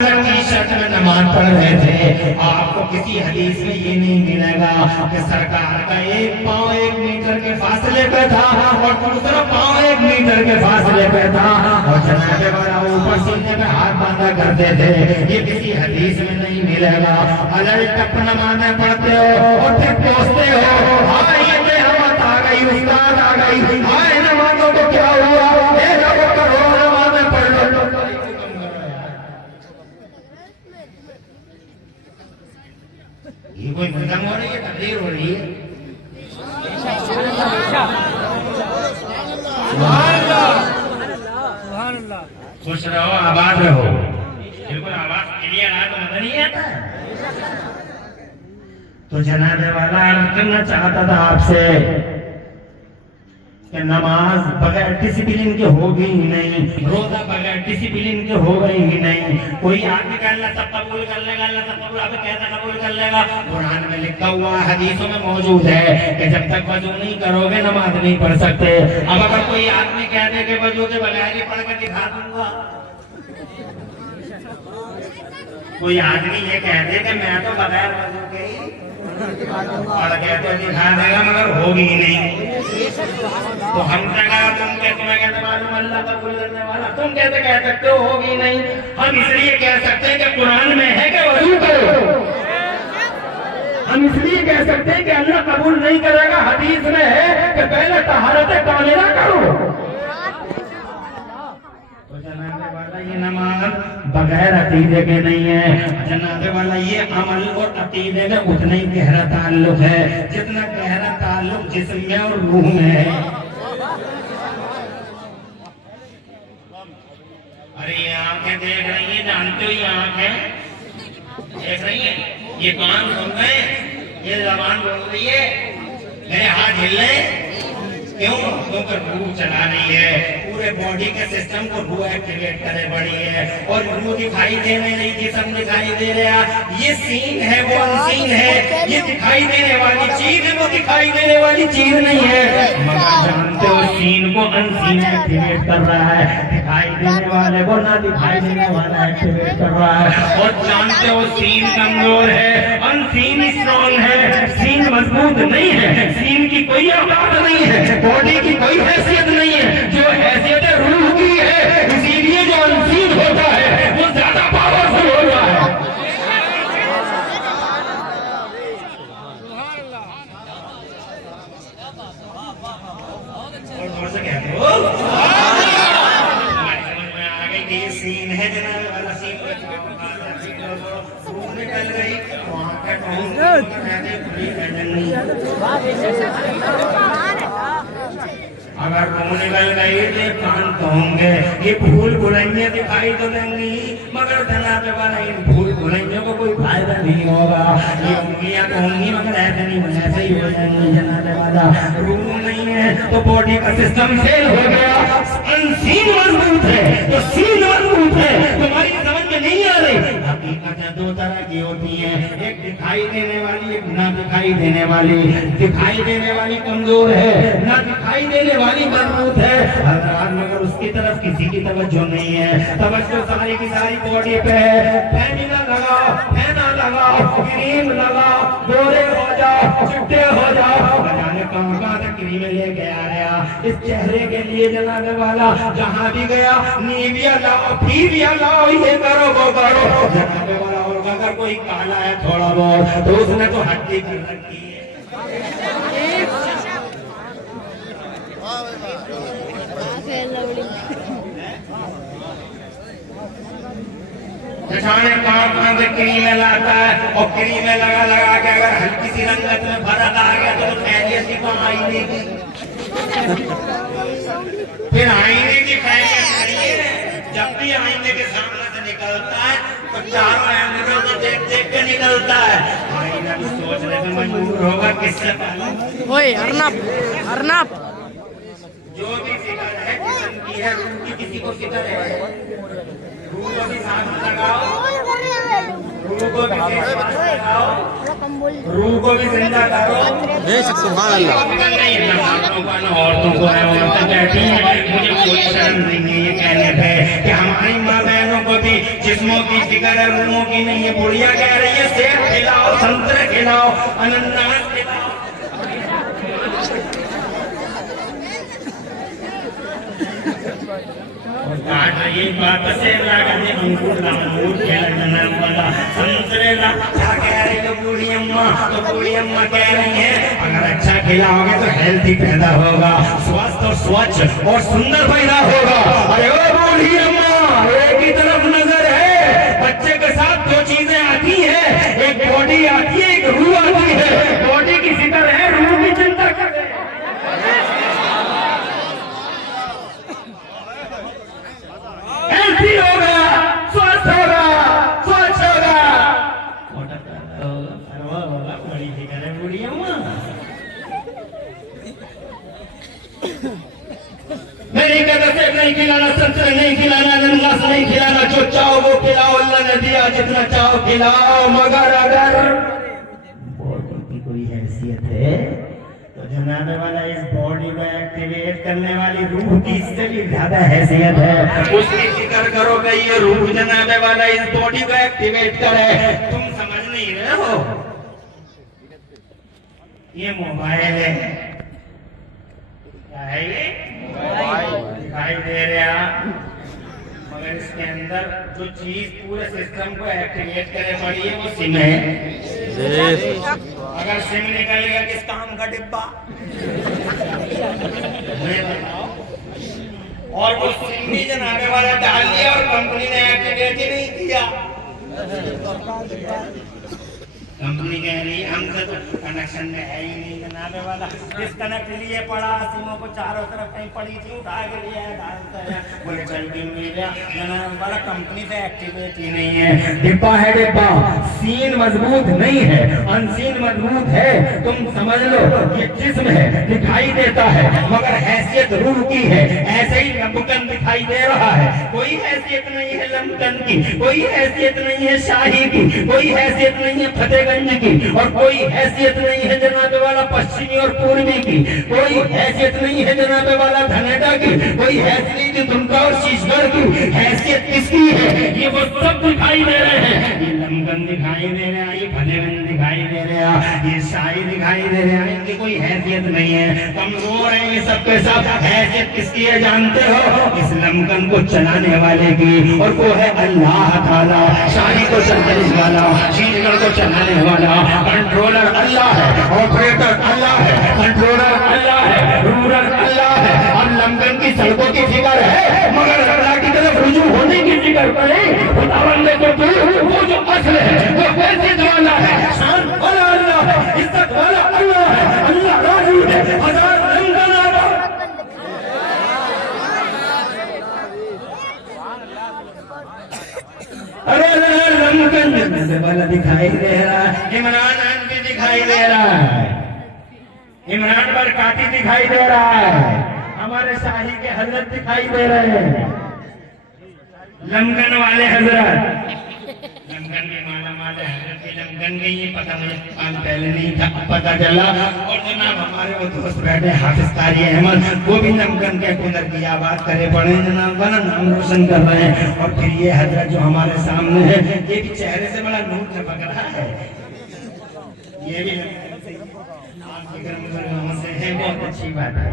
T shirt में नमाज पढ़ रहे थे। आपको किसी हदीस में ये नहीं मिलेगा कि सरकार का एक पाँव 1 मीटर के फासले पे था और दूसरा पाँव 1 मीटर के फासले पे था और जनाबे वाला ऊपर सीने पे हाथ बांधा करते थे। ये किसी हदीस में नहीं मिलेगा। अलग टप नमाज़ें पढ़ते हो और फिर पूछते हो हाय ये नेमत आ गई, उस्ताद आ गई, हाय नमाजों को क्या हुआ, ये लोगों करोड़ों नमाज़ें पढ़ लो। ये कोई नज़म हो रही है, तकरीर हो रही है। खुश रहो, आबाद रहो। बिल्कुल आवाज क्लियर आ तो मजा नहीं आता। तो जनाबे वाला अर्ज करना चाहता था आपसे कि नमाज बगैर डिसिप्लिन के होगी ही नहीं, रोजा बगैर डिसिप्लिन के हो गई ही नहीं। कोई आगे कह अल्लाह सब कबूल कर लेगा, अल्लाह सब कबूल, अब कैसे कबूल कर लेगा? कुरान में लिखा हुआ, हदीसों में मौजूद है कि जब तक वजू नहीं करोगे नमाज नहीं पढ़ सकते। अब अगर कोई आदमी कह दे कि वजू के बगैर ही पढ़ कर दिखा दूंगा, कोई आदमी ये कह दे कि मैं तो बगैर वजू के ही पढ़ के तो दिखा देगा मगर होगी ही नहीं। तो हम तुम के तुम्हें कहते मालूम अल्लाह कबूल करने वाला, तुम कैसे कह सकते हो होगी नहीं? हम इसलिए कह सकते हैं कि कुरान में है कि वजू करो। हम इसलिए कह सकते हैं कि अल्लाह कबूल नहीं करेगा, हदीस में है कि पहले तहारत कामिला करो। तो जनाबे वाला ये नमाज बगैर अकीदे के नहीं है। जनाबे वाला ये अमल और अकीदे में उतना ही गहरा ताल्लुक है जितना गहरा ताल्लुक जिस्म में और रूह में है। अरे ये आंखें देख रही है, जानते हो ये आंखें देख रही है, ये कान सुन रहे हैं, ये जबान बोल रही है, मेरे हाथ हिल रहे हैं। क्यों? क्योंकि रूह चला रही है, पूरे बॉडी के सिस्टम को रूह एक्टिवेट करे बड़ी है। और रूह दिखाई दे नहीं, जिस्म दिखाई दे रहा, ये सीन है वो अनसीन है, ये दिखाई देने वाली चीज है वो दिखाई देने वाली चीज नहीं है। मगर जानते हो सीन को अनसीन एक्टिवेट कर रहा है, दिखाई देने वाले को ना दिखाई देने वाला एक्टिवेट कर रहा है। और जानते हो सीन कमजोर है, अनसीन स्ट्रॉन्ग है, सीन मजबूत नहीं है, सीन की कोई औकात नहीं है, बॉडी की कोई हैसियत नहीं है। जो हैसियत रूह की है, इसीलिए जो अनसीन होता है वो ज्यादा पावरफुल होता है। और जोर से कहते हो, हमारी समझ में आ गई कि ये सीन है जनाब वाला सीन। रूह निकल गई, वहां का अगर मुंह निकल गई तो कान तो होंगे, ये भूल भुलैया दिखाई तो देंगी मगर जनाबे वाला इन भूल भुलैया को कोई फायदा नहीं होगा। ये उंगलियां तो होंगी मगर ऐसे नहीं बने, ऐसे ही हो जाएंगे। जनाबे वाला रूह नहीं है तो बॉडी का सिस्टम फेल हो गया। अनसीन मजबूत है तो सीन मजबूत है, तुम्हारी समझ में नहीं आ रही। हकीकतें दो तरह की होती है, एक दिखाई देने वाली, एक ना दिखाई देने वाली। दिखाई देने वाली कमजोर है, ना दिखाई देने वाली मजबूत है। हज़रात मगर उसकी तरफ किसी की तवज्जो नहीं है, तवज्जो सारी की सारी बॉडी पे है। फैमिना लगाओ, फैना लगाओ, क्रीम लगाओ, गोरे हो जाओ, चिट्टे हो जाओ, जाने कहाँ से क्रीम लेके आ रहा इस चेहरे के लिए। जनाबे वाला जहाँ भी गया नीविया लाओ, फीविया लाओ, ये करो वो करो। जनाबे वाला और अगर कोई काला है थोड़ा बहुत तो उसने तो हड्डी कर रखी है। कहाँ से क्रीम लाता है और क्रीम लगा लगा के अगर हल्की सी रंगत में फर्क आ गया तो खैरियत ही कहाँ आईने की, फिर आईने की खैरियत। जब भी आईने के सामने से निकलता है तो चारों एंगलों से देख देख के निकलता है। आईना भी सोचने में मजबूर होगा किससे पहले। ओए अर्नब, अर्नब जो भी फिक्र है जिस्म की है, रूह की किसी को फिक्र है, रूह को भी साथ लगाओ, रूह को भी साथ लगाओ। रूह को भी जिंदा करो। सुभान अल्लाह। नहीं ना मर्दों का ना औरतों को है, औरतें बैठी हैं, मुझे कोई शर्म नहीं है ये कहने पे कि हमारी माँ बहनों को भी जिस्मों की फिक्र है, रूहों की नहीं है। बुढ़िया कह रही है सेब खिलाओ, संतरे खिलाओ, अनानास खिलाओ। वापसे लागते अंकुर अंगूर खेलना वाला संतरे ला। क्या कह रही हो बूढ़ी अम्मा? तो बूढ़ी अम्मा कह रही है अगर अच्छा खिलाओगे तो हेल्थी पैदा होगा, स्वस्थ और स्वच्छ और सुंदर पैदा होगा। अरे ओ बूढ़ी अम्मा, एक ही तरफ नजर है, बच्चे के साथ दो चीजें आती है, एक बॉडी आती है, एक रूह आती है। बॉडी की फिक्र है, रूह की चिंता कर। हेल्थी होगा, स्वस्थ होगा, स्वच्छ होगा, बड़ी फिक्र है बूढ़ी अम्मा। नहीं कहता सेब नहीं खिलाना, संतरे नहीं खिलाना, अनानास नहीं खिलाना, जो चाहो वो खिलाओ, अल्लाह ने दिया जितना चाहो खिलाओ। मगर अगर बॉडी की कोई हैसियत है तो जनाबे वाला इस बॉडी को एक्टिवेट करने वाली रूह की इससे भी ज्यादा हैसियत है। उसकी फिक्र करो कि ये रूह जनाबे वाला इस बॉडी को एक्टिवेट करे। तुम समझ नहीं रहे हो, ये मोबाइल है, क्या है ये? दिखाई दे रहा, मगर इसके अंदर जो चीज पूरे सिस्टम को एक्टिवेट करे पड़ी है वो सिम है। अगर सिम निकल गया किस काम का डिब्बा? और वो सिम भी जनाबे वाला डाल दिया और कंपनी ने एक्टिवेट ही नहीं किया। कंपनी कह रही हमसे तो कनेक्शन में है ही नहीं जनाबे वाला, डिस्कनेक्ट लिए पड़ा, सिमों को चारों तरफ कहीं पड़ी थी उठा के लिया है, डालता है, बोले चल भी मिल गया। जनाबे वाला कंपनी से एक्टिवेट ही नहीं है। डिब्बा है डिब्बा, सीन मजबूत नहीं है, अनसीन मजबूत है। तुम समझ लो ये जिस्म है, दिखाई देता है, मगर हैसियत रूह की है। ऐसे ही लमकन दिखाई दे रहा है, कोई हैसियत नहीं है लमकन की, कोई हैसियत नहीं है शाही की, कोई हैसियत नहीं है फतेहगंज की, और कोई हैसियत नहीं है जनाबे वाला पश्चिमी और पूर्वी की, कोई हैसियत नहीं है जनाबे वाला धनेटा की, कोई हैसियत नहीं दुमका और शीशगढ़ की। हैसियत किसकी है? ये वो सब दिखाई दे रहे हैं, ये लमकन दिखाई दे रहे हैं, ये फतेहगंज दिखाई दे रहे हैं, ये शाही दिखाई दे रहे हैं, इनकी कोई हैसियत नहीं है, कमजोर है ये सब के सब। हैसियत किसकी है जानते हो? इस लमकन को चलाने वाले की, और वो है अल्लाह ताला। शाही को चलाने वाला, शीशगढ़ को चलाने वाला, कंट्रोलर अल्लाह है, ऑपरेटर अल्लाह है, कंट्रोलर अल्लाह है, रूलर अल्लाह है। अब लमकन की सड़कों की फिक्र है, मगर अल्लाह की तरफ रुजू होने की फिक्र करें। खुदावंद ने तो वो जो असल है, वो हैसियत वाला है, शान वाला अल्लाह है, इज्जत वाला अल्लाह है, अल्लाह राजी है। हजार लमकन अरे लमकन वाला दिखाई दे रहा है, इमरान खान भी दिखाई दे रहा है, इमरान बरकाती दिखाई दे रहा है, हमारे शाही के हजरत दिखाई दे रहे हैं, लमकन वाले हजरत, लमकन के माला माले हजरत की लमकन गई, ये पता मुझे पहले नहीं था, पता चला। और जनाब हमारे वो दोस्त बैठे हाफिज कारी अहमद, वो भी लमकन के कुंदर की आबाद करे पड़े जनाब, बड़ा नाम रोशन कर रहे हैं। और फिर ये हजरत जो हमारे सामने है, ये भी चेहरे से बड़ा नूर चमक रहा है, ये भी से है, बहुत अच्छी बात है।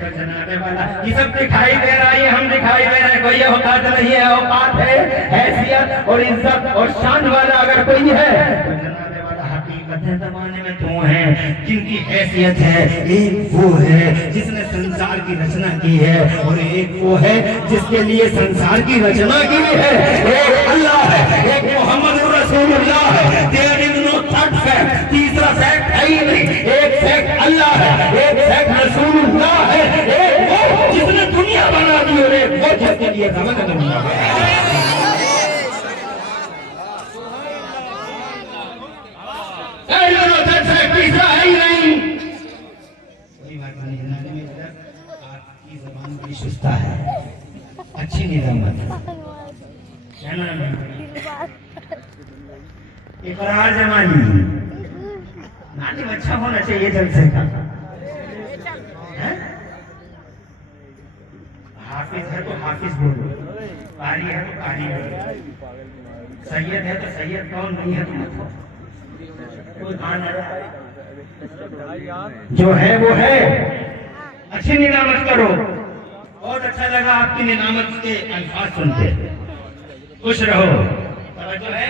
तो जनाबे वाला ये सब दिखाई दे रहा है, हम दिखाई दे रहे हैं, कोई औकात नहीं है, औकात है हैसियत और इज्जत और शान वाला अगर कोई है तो जनाबे वाला हकीकत है जमाने में दो हैं जिनकी हैसियत है। एक वो है जिसने संसार की रचना की है, और एक वो है जिसके लिए संसार की रचना की है। एक अल्लाह है, एक मोहम्मद रसूलुल्लाह है, there is no third fact, तीसरा फैक्ट है ही नहीं। एक फैक्ट अल्लाह है, एक फैक्ट रसूलुल्लाह है, एक वो जिसने दुनिया बना दी और एक वो जिसके लिए जमाना दुनिया है। तीसरा है ही नहीं। कोई बात नहीं, आपकी जबान बड़ी सुस्ता है, अच्छी निजामत क्या नाम है? इकरार जमानी तालीम अच्छा होना चाहिए जलसे का। हैं? हाफिज है तो हाफिज बोलो, कारी है तो कारी बोलो, सैयद है तो सैयद कौन, नहीं है तो मत हो। कोई मान जो है वो है। अच्छी निनामत करो। बहुत अच्छा लगा आपकी निनामत के अल्फाज सुनते। खुश रहो। तवज्जो है?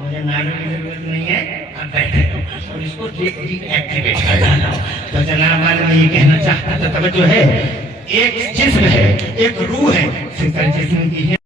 मुझे नारे की जरूरत नहीं है, आप बैठे रहो और इसको डीएक्टिवेट कर डालो। तो जनाब वाले मैं ये कहना चाहता था, तवज्जो है, एक जिस्म है, एक रूह है, फिक्र जिस्म की है।